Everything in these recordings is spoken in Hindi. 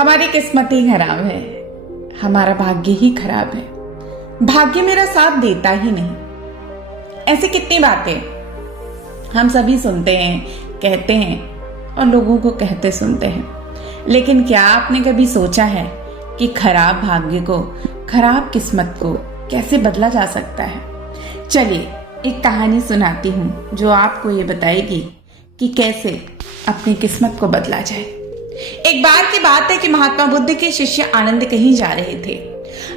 हमारी किस्मत ही खराब है, हमारा भाग्य ही खराब है। भाग्य मेरा साथ देता ही नहीं। ऐसी कितनी बातें हम सभी सुनते हैं, कहते हैं और लोगों को कहते सुनते हैं, लेकिन क्या आपने कभी सोचा है कि खराब भाग्य को, खराब किस्मत को कैसे बदला जा सकता है? चलिए एक कहानी सुनाती हूँ जो आपको ये बताएगी कि कैसे अपनी किस्मत को बदला जाए। एक बार की बात है कि महात्मा बुद्ध के शिष्य आनंद कहीं जा रहे थे।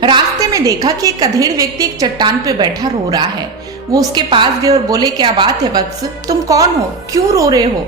रास्ते में देखा कि एक अधेड़ व्यक्ति एक चट्टान पे बैठा रो रहा है। वो उसके पास गए और बोले, क्या बात है वत्स, तुम कौन हो, क्यों रो रहे हो?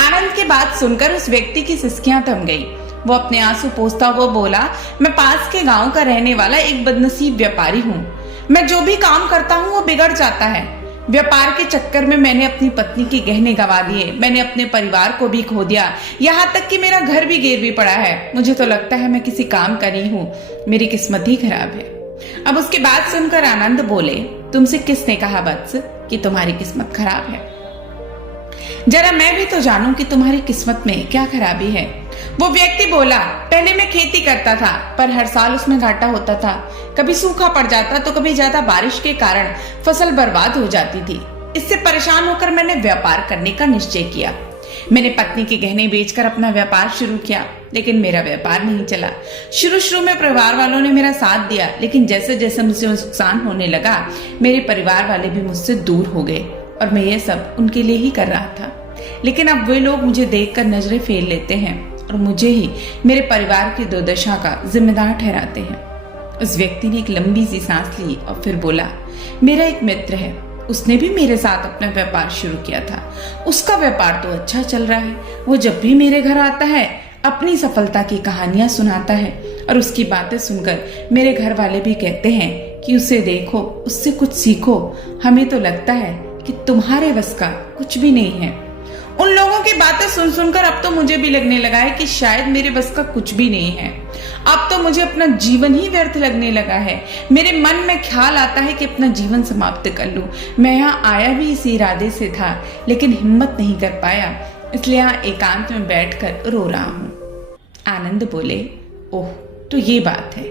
आनंद की बात सुनकर उस व्यक्ति की सिसकियां थम गई। वो अपने आंसू पोंछता हुआ बोला, मैं पास के गांव का रहने वाला एक बदनसीब व्यापारी हूँ। मैं जो भी काम करता हूँ वो बिगड़ जाता है। व्यापार के चक्कर में मैंने अपनी पत्नी के गहने गंवा दिए, मैंने अपने परिवार को भी खो दिया, यहाँ तक कि मेरा घर भी गिरवी पड़ा है। मुझे तो लगता है मैं किसी काम का नहीं हूँ, मेरी किस्मत ही खराब है। अब उसकी बात सुनकर आनंद बोले, तुमसे किसने कहा वत्स कि तुम्हारी किस्मत खराब है? जरा मैं भी तो जानूं कि तुम्हारी किस्मत में क्या खराबी है। वो व्यक्ति बोला, पहले मैं खेती करता था पर हर साल उसमें घाटा होता था। कभी सूखा पड़ जाता तो कभी ज्यादा बारिश के कारण फसल बर्बाद हो जाती थी। इससे परेशान होकर मैंने व्यापार करने का निश्चय किया। मैंने पत्नी के गहने बेचकर अपना व्यापार शुरू किया, लेकिन मेरा व्यापार नहीं चला। शुरू में परिवार वालों ने मेरा साथ दिया, लेकिन जैसे जैसे मुझसे नुकसान होने लगा, मेरे परिवार वाले भी मुझसे दूर हो गए और मैं ये सब उनके लिए ही कर रहा था। लेकिन अब वे लोग मुझे देखकर नजरें फेर लेते हैं और मुझे ही मेरे परिवार की दुर्दशा का जिम्मेदार ठहराते हैं। उस व्यक्ति ने एक लंबी सी सांस ली और फिर बोला, मेरा एक मित्र है, उसने भी मेरे साथ अपना व्यापार शुरू किया था। उसका व्यापार तो अच्छा चल रहा है। वो जब भी मेरे घर आता है अपनी सफलता की कहानियां सुनाता है और उसकी बातें सुनकर मेरे घर वाले भी कहते हैं कि उसे देखो, उससे कुछ सीखो। हमें तो लगता है कि तुम्हारे बस का कुछ भी नहीं है। उन लोगों की बातें सुन सुनकर अब तो मुझे भी लगने लगा है कि शायद मेरे बस का कुछ भी नहीं है। अब तो मुझे अपना जीवन ही व्यर्थ लगने लगा है। मेरे मन में ख्याल आता है कि अपना जीवन समाप्त कर लूं। मैं यहाँ आया भी इसी इरादे से था, लेकिन हिम्मत नहीं कर पाया, इसलिए यहाँ एकांत में बैठकर रो रहा हूँ। आनंद बोले, ओह तो ये बात है।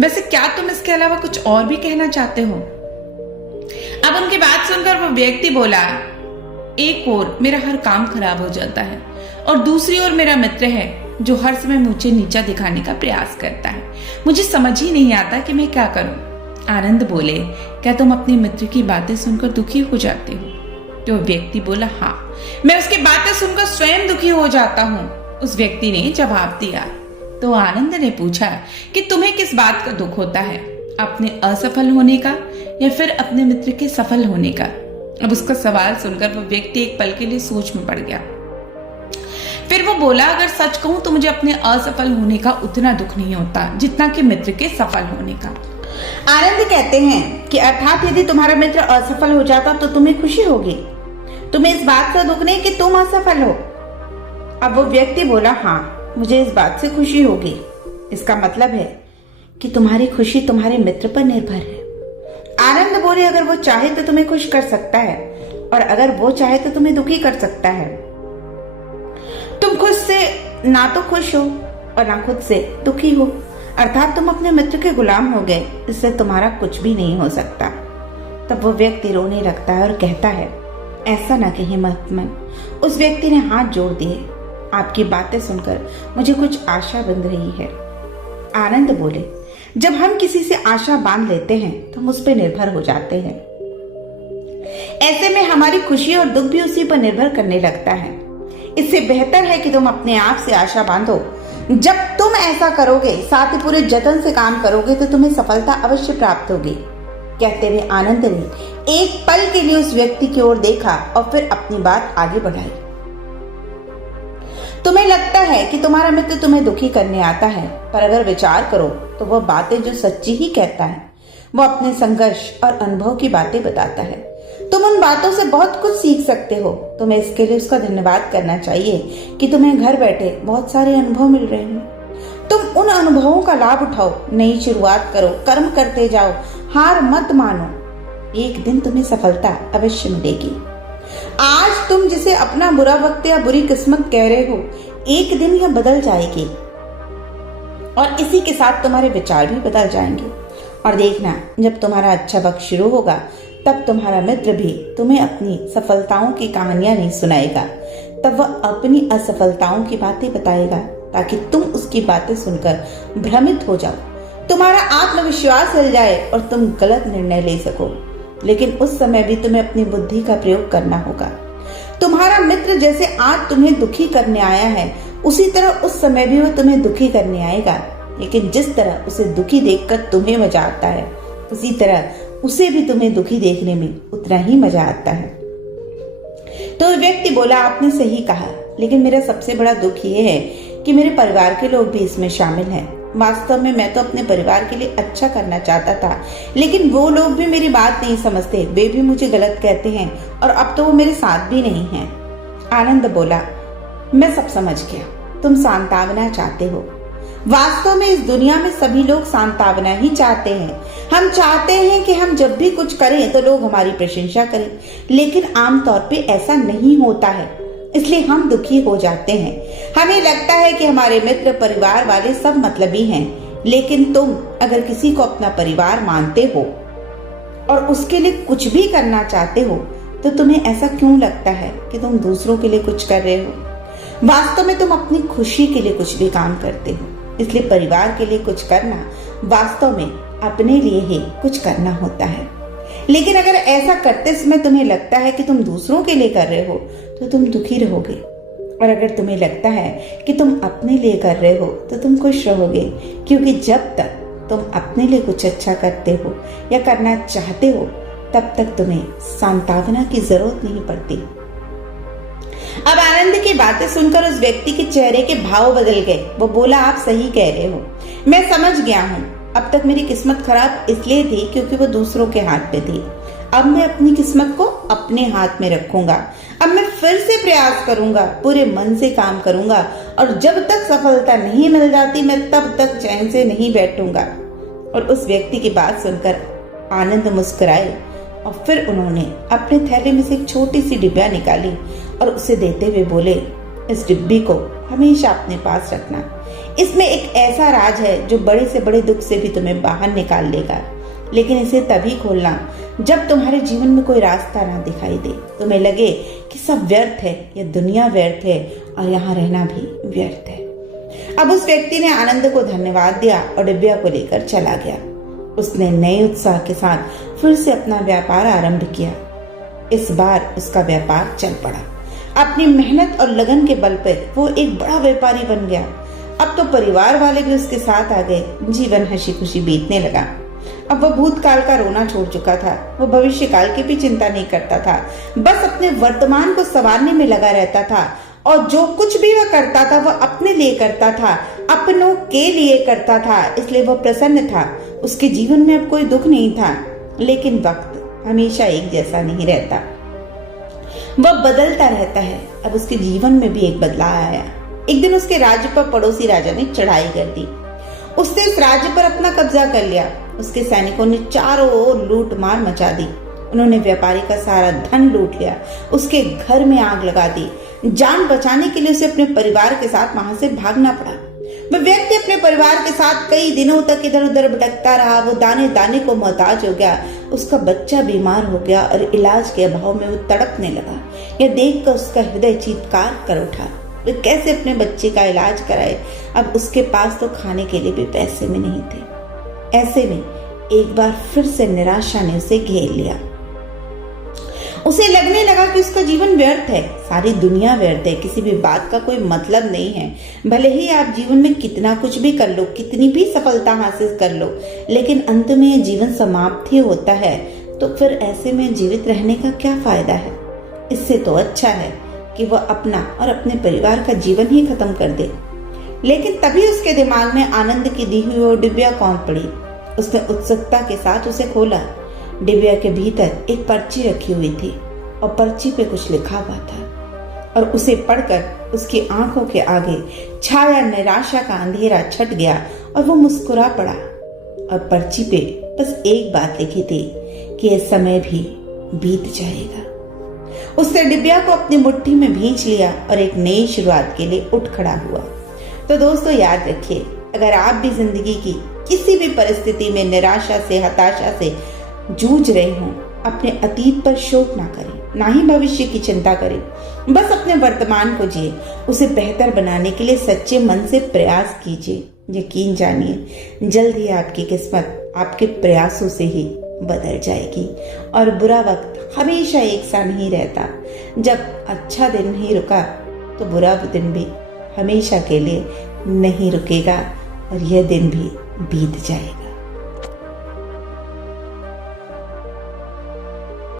वैसे क्या तुम इसके अलावा कुछ और भी कहना चाहते हो? अब उनकी बात सुनकर वो व्यक्ति बोला, एक ओर मेरा हर काम खराब हो जाता है और दूसरी ओर मेरा मित्र है जो हर समय मुझे नीचा दिखाने का प्रयास करता है। मुझे समझ ही नहीं आता कि मैं क्या करूं। आनंद बोले, क्या तुम अपने मित्र की बातें सुनकर दुखी हो जाते हो? तो व्यक्ति बोला, हाँ, मैं उसकी बातें सुनकर स्वयं दुखी हो जाता हूँ। उस व्यक्ति ने जवाब दिया। तो आनंद ने पूछा कि तुम्हें किस बात का दुख होता है, अपने असफल होने का या फिर अपने मित्र के सफल होने का? अब उसका सवाल सुनकर वो व्यक्ति एक पल के लिए सोच में पड़ गया। फिर वो बोला, अगर सच कहूं तो मुझे अपने असफल होने का उतना दुख नहीं होता जितना कि मित्र के सफल होने का। आनंद कहते हैं कि अर्थात यदि तुम्हारा मित्र असफल हो जाता तो तुम्हें खुशी होगी, तुम्हें इस बात का दुख नहीं कि तुम असफल हो। अब वो व्यक्ति बोला, हाँ मुझे इस बात से खुशी होगी। इसका मतलब है कि तुम्हारी खुशी तुम्हारे मित्र पर निर्भर है। आनंद बोले, अगर वो चाहे तो तुम्हें खुश कर सकता है और अगर वो चाहे तो तुम्हें दुखी कर सकता है। तुम खुद से ना तो खुश हो और ना खुद से दुखी हो, अर्थात तुम अपने मित्र के गुलाम हो गए, इससे तुम्हारा कुछ भी नहीं हो सकता। तब वो व्यक्ति रोने लगता है और कहता है, ऐसा ना कहिए महात्मन। उस व्यक्ति ने हाथ जोड़ दिए, आपकी बातें सुनकर मुझे कुछ आशा बंध रही है। आनंद बोले, जब हम किसी से आशा बांध लेते हैं तो हम उस पर निर्भर हो जाते हैं। ऐसे में हमारी खुशी और दुख भी उसी पर निर्भर करने लगता है। इससे बेहतर है कि तुम अपने आप से आशा बांधो। जब तुम ऐसा करोगे, साथ ही पूरे जतन से काम करोगे, तो तुम्हें सफलता अवश्य प्राप्त होगी। कहते हुए आनंद ने एक पल के लिए उस व्यक्ति की ओर देखा और फिर अपनी बात आगे बढ़ाई। तुम्हें लगता है कि तुम्हारा मित्र तुम्हें दुखी करने आता है, पर अगर विचार करो तो वह बातें जो सच्ची ही कहता है। वो अपने संघर्ष और अनुभव की बातें बताता है। तुम उन बातों से बहुत कुछ सीख सकते हो। तुम्हें इसके लिए उसका धन्यवाद करना चाहिए कि तुम्हें घर बैठे बहुत सारे अनुभव मिल रहे हैं। तुम उन अनुभवों का लाभ उठाओ, नई शुरुआत करो, कर्म करते जाओ, हार मत मानो। एक दिन तुम्हें सफलता अवश्य मिलेगी। आज तुम जिसे अपना बुरा वक्त या बुरी किस्मत कह रहे हो, एक दिन यह बदल जाएगी। और इसी के साथ तुम्हारे विचार भी बदल जाएंगे। और देखना, जब तुम्हारा अच्छा वक्त शुरू होगा तब तुम्हारा मित्र भी तुम्हें अपनी सफलताओं की कहानियां नहीं सुनाएगा, तब वह अपनी असफलताओं की बातें बताएगा ताकि तुम उसकी बातें सुनकर भ्रमित हो जाओ, तुम्हारा आत्मविश्वास हिल जाए और तुम गलत निर्णय ले सको। लेकिन उस समय भी तुम्हें अपनी बुद्धि का प्रयोग करना होगा। तुम्हारा मित्र जैसे आज तुम्हें दुखी करने आया है, उसी तरह उस समय भी वो तुम्हें दुखी करने आएगा। लेकिन जिस तरह उसे दुखी देखकर तुम्हें मजा आता है, उसी तरह उसे भी तुम्हें दुखी देखने में उतना ही मजा आता है। तो व्यक्ति बोला, आपने सही कहा, लेकिन मेरा सबसे बड़ा दुख ये है कि मेरे परिवार के लोग भी इसमें शामिल हैं। वास्तव में मैं तो अपने परिवार के लिए अच्छा करना चाहता था, लेकिन वो लोग भी मेरी बात नहीं समझते, वे भी मुझे गलत कहते हैं और अब तो वो मेरे साथ भी नहीं हैं। आनंद बोला, मैं सब समझ गया, तुम सांत्वना चाहते हो। वास्तव में इस दुनिया में सभी लोग सांत्वना ही चाहते हैं। हम चाहते हैं कि हम जब भी कुछ करें तो लोग हमारी प्रशंसा करें, लेकिन आमतौर पे ऐसा नहीं होता है, इसलिए हम दुखी हो जाते हैं। हमें लगता है कि हमारे मित्र, परिवार वाले सब मतलबी हैं, लेकिन तुम अगर किसी को अपना परिवार मानते हो और उसके लिए कुछ भी करना चाहते हो, तो तुम्हें ऐसा क्यों लगता है कि तुम दूसरों के लिए कुछ कर रहे हो? वास्तव में तुम अपनी खुशी के लिए कुछ भी काम करते हो, इसलिए परिवार के लिए कुछ करना वास्तव में अपने लिए ही कुछ करना होता है। लेकिन अगर ऐसा करते समय तुम्हें लगता है कि तुम दूसरों के लिए कर रहे हो, तो तुम दुखी रहोगे। और अगर तुम्हें लगता है कि तुम अपने लिए कर रहे हो, तो तुम खुश रहोगे, क्योंकि जब तक तुम अपने लिए कुछ अच्छा करते हो या करना चाहते हो, तब तक तुम्हें सांत्वना की जरूरत नहीं पड़ती। अब आनंद की बातें सुनकर उस व्यक्ति के चेहरे के भाव बदल गए। वो बोला, आप सही कह रहे हो, मैं समझ गया हूँ। अब तक मेरी किस्मत खराब इसलिए थी क्योंकि वो दूसरों के हाथ में थी। अब मैं अपनी किस्मत को अपने हाथ में रखूंगा। अब मैं फिर से प्रयास करूंगा, पूरे मन से काम करूंगा, और जब तक सफलता नहीं मिल जाती मैं तब तक चैन से नहीं बैठूंगा। और उस व्यक्ति की बात सुनकर आनंद मुस्कुराए और फिर उन्होंने अपने थैले में से एक छोटी सी डिब्बिया निकाली और उसे देते हुए बोले, इस डिब्बी को हमेशा अपने पास रखना। इसमें एक ऐसा राज है जो बड़े से बड़े दुख से भी तुम्हें बाहर निकाल लेगा, लेकिन इसे तभी खोलना जब तुम्हारे जीवन में कोई रास्ता ना दिखाई दे, तुम्हें लगे कि सब व्यर्थ है, ये दुनिया व्यर्थ है और यहाँ रहना भी व्यर्थ है। अब उस व्यक्ति ने आनंद को धन्यवाद दिया और डिब्बिया को लेकर चला गया। उसने नए उत्साह के साथ फिर से अपना व्यापार आरंभ किया। इस बार उसका व्यापार चल पड़ा। अपनी मेहनत और लगन के बल पर वो एक बड़ा व्यापारी बन गया। अब तो परिवार वाले भी उसके साथ आ गए। जीवन हंसी खुशी बीतने लगा। अब वह भूतकाल का रोना छोड़ चुका था। वो भविष्य काल की भी चिंता नहीं करता था, बस अपने वर्तमान को संवारने में लगा रहता था। और जो कुछ भी वह करता था वह अपने लिए करता था, अपनों के लिए करता था, इसलिए वह प्रसन्न था। उसके जीवन में अब कोई दुख नहीं था। लेकिन वक्त हमेशा एक जैसा नहीं रहता, वह बदलता रहता है। अब उसके जीवन में भी एक बदलाव आया। एक दिन उसके राज्य पर पड़ोसी राजा ने चढ़ाई कर दी। उसने इस राज्य पर अपना कब्जा कर लिया। उसके सैनिकों ने चारों ओर लूट मार मचा दी। उन्होंने व्यापारी का सारा धन लूट लिया, उसके घर में आग लगा दी। जान बचाने के लिए उसे अपने परिवार के साथ वहां से भागना पड़ा। वह व्यक्ति अपने परिवार के साथ कई दिनों तक इधर उधर भटकता रहा। वो दाने दाने को मोहताज हो गया। उसका बच्चा बीमार हो गया और इलाज के अभाव में वो तड़पने लगा। यह देखकर उसका हृदय चीत्कार कर उठा। वह कैसे अपने बच्चे का इलाज कराए? अब उसके पास तो खाने के लिए भी पैसे में नहीं थे। ऐसे में एक बार फिर से निराशा ने उसे घेर लिया। उसे लगने लगा कि उसका जीवन व्यर्थ है, सारी दुनिया व्यर्थ है, किसी भी बात का कोई मतलब नहीं है। भले ही आप जीवन में कितना कुछ भी कर लो, कितनी भी सफलता हासिल कर लो, लेकिन अंत में ये जीवन समाप्त ही होता है। तो फिर ऐसे में जीवित रहने का क्या फायदा है? इससे तो अच्छा है कि वह अपना और अपने परिवार का जीवन ही खत्म कर दे। लेकिन तभी उसके दिमाग में आनंद की दी हुई वो डिब्बिया कौंध पड़ी। उसने उत्सुकता के साथ उसे खोला। डिब्बिया के भीतर एक पर्ची रखी हुई थी और पर्ची पे कुछ लिखा हुआ था, और उसे पढ़कर उसकी आंखों के आगे छाया निराशा का अंधेरा छट गया और वो मुस्कुरा पड़ा। और पर्ची पे बस एक बात लिखी थी कि यह समय भी बीत जाएगा। उसने डिब्बिया को अपनी मुट्ठी में भींच लिया और एक नई शुरुआत के लिए उठ खड़ा हुआ। तो दोस्तों याद रखिए, अगर आप भी जिंदगी की किसी भी परिस्थिति में निराशा से, हताशा से जूझ रहे हों, अपने अतीत पर शोक ना करें, ना ही भविष्य की चिंता करें। बस अपने वर्तमान को जिए, उसे बेहतर बनाने के लिए सच्चे मन से प्रयास कीजिए। यकीन जानिए, जल्द ही आपकी किस्मत आपके प्रयासों से ही बदल जाएगी। और बुरा वक्त हमेशा एक सा नहीं रहता। जब अच्छा दिन नहीं रुका तो बुरा दिन भी हमेशा के लिए नहीं रुकेगा और यह दिन भी बीत जाएगा।